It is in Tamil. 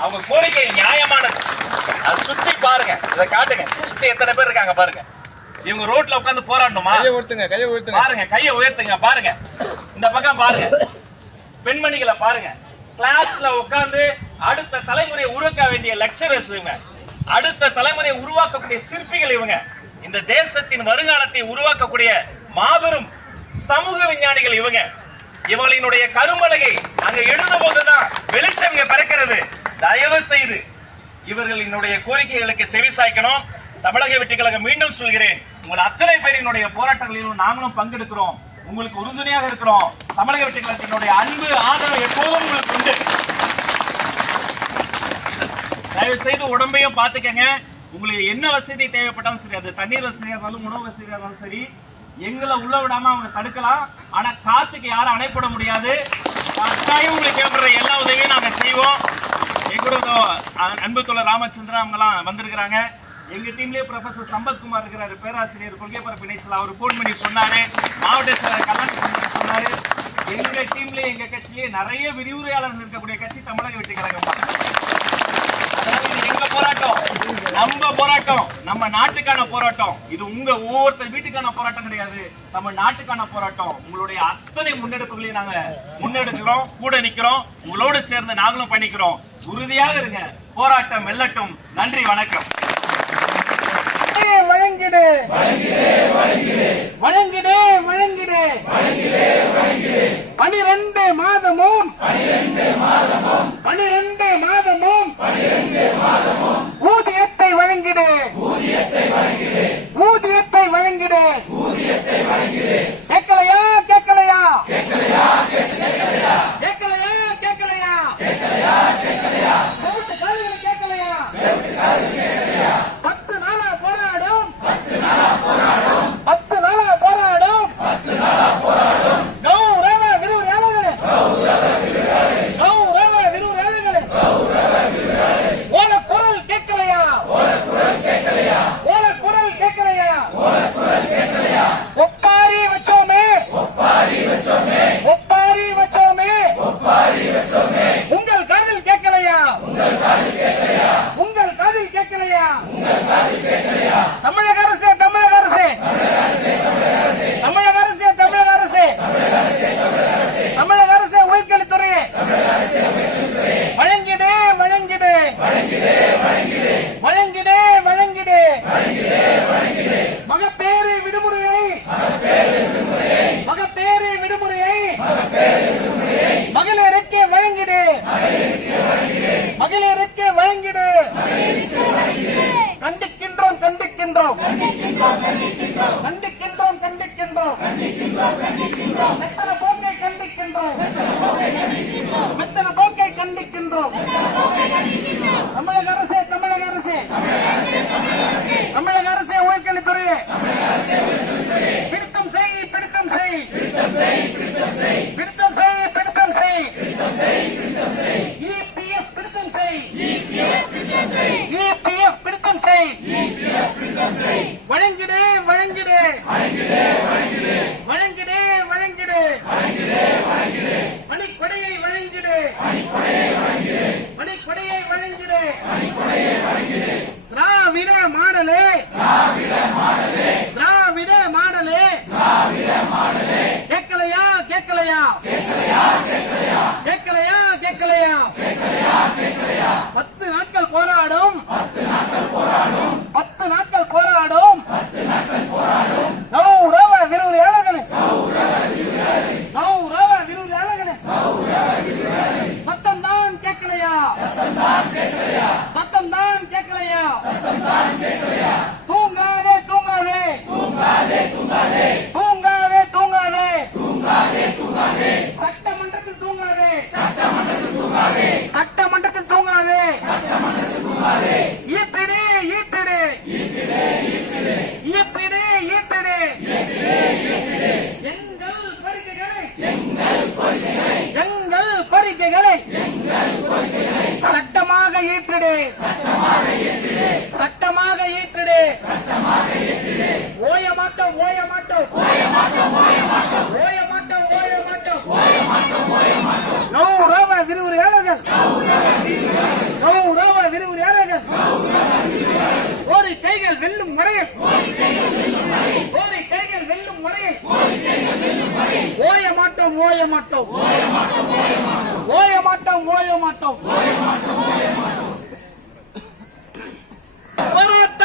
அவங்க கோரிக்கை நியாயமானது. அது சுத்தி பாருங்க. இதை காட்டுங்க. சுத்தி எத்தனை பேர் இருக்காங்க பாருங்க. இவங்க ரோட்ல உட்கார்ந்து போராடணுமா? கையை உயர்த்துங்க கையை உயர்த்துங்க. பாருங்க கையை உயர்த்துங்க பாருங்க. இந்த பக்கம் பாருங்க. பெண்மணிகளை பாருங்க. கிளாஸ்ல உட்கார்ந்து அடுத்த தலைமுறையை உருவாக்க வேண்டிய லெக்சரர்ஸ் இவங்க. அடுத்த தலைமுறையை உருவாக்கக்கூடிய சிற்பிகள் இவங்க. இந்த தேசத்தின் வருங்காலத்தை உருவாக்கக்கூடிய மாபெரும் சமூக விஞ்ஞானிகள் இவங்க. இவங்களினுடைய கருமலையை அங்க எழுதும் போதுதான் வெளிச்சம் இங்க பிறக்கிறது. தயவு செய்து இவர்களினுடைய கோரிக்கைகளுக்கு செவி சாய்க்கணும் தமிழக வெற்றிக்கழகம் மீண்டும் சொல்கிறேன். உங்கள் அத்தனை பேரினுடைய போராட்டங்களிலும் நாங்களும் பங்கெடுக்கிறோம். உங்களுக்கு உறுதுணையாக இருக்கிறோம். தமிழக வெற்றிக்கழகத்தினுடைய அன்பு ஆதரவு எப்போதும் உங்களுக்கு உண்டு. தயவு செய்து உடம்பையும் பார்த்துக்கங்க. உங்களுக்கு என்ன வசதி தேவைப்பட்டாலும் சரி அது தண்ணீர் வசதியாக இருந்தாலும் உணவு வசதியாக இருந்தாலும் சரி எங்களை உள்ள விடாம அவங்க தடுக்கலாம். ஆனா காத்துக்கு யாரும் அணைப்பட முடியாது. கட்டாயம் உங்களுக்கு ஏற்படுற எல்லா உதவியும் நாங்கள் செய்வோம். எங்கூட அன்பு தோழர் ராமச்சந்திரன் அவங்கலாம் வந்திருக்கிறாங்க. எங்க டீம்லயே ப்ரொஃபசர் சம்பத்குமார் இருக்கிறாரு பேராசிரியர் கொள்கை பரப்பு இணைச்சல் அவர் ஃபோன் பண்ணி சொன்னாரு. மாவட்ட செயலர் கல்யாண சொன்னாரு. எங்க டீம்லயே எங்க கட்சியிலே நிறைய விரிவுரையாளர்கள் இருக்கக்கூடிய கட்சி தமிழக வெற்றி கழகம் தான் அதனால இது எங்க போராட்டம் நம்ம போராட்டம் நம்ம நாட்டுக்கான போராட்டம். இது உங்க ஒவ்வொருத்தர் வீட்டுக்கான போராட்டம் கிடையாது. நம்ம நாட்டுக்கான போராட்டம். உங்களுடைய அத்தனை முன்னெடுப்புகளையும் நாங்க முன்னெடுக்கிறோம் கூட நிக்கிறோம். உங்களோடு சேர்ந்து நாங்களும் பண்ணிக்கிறோம் உறுதியாக இருங்க. போராட்டம் வெல்லட்டும். நன்றி வணக்கம். வழங்கிடு வழங்கிடு வழங்கிடு வழங்கிடு மாதமும் பனிரெண்டு மாதமும் ஊதியத்தை வழங்கிடு ஊதியத்தை வழங்கிடு பிடித்தம் செய் பிடித்தம் செய் பிடித்தம் செய் இபிஎஃப் பிடித்தம் செய் இபிஎஃப் பிடித்தம் செய் வழங்கிடு வழங்கிடு வழங்கிடு ஏற்றிடு. சட்டமாக ஏற்றிடு. ஓய மாட்டோம் ஓய மாட்டோம் ஓய மாட்டோம் ஓய மாட்டோம் ஓய மாட்டோம் நூறு ரூபாய் விரிவுரையாளர்கள். நூறு ரூபாய் விரிவுரையாளர்கள். கோரி கைகள் வெல்லும் முறையில் கோரி கைகள் வெல்லும் முறையில் ஓய மாட்டோம் ஓய மாட்டோம் ஓய மாட்டோம் ஓய மாட்டோம் ஓய மாட்டோம் Barat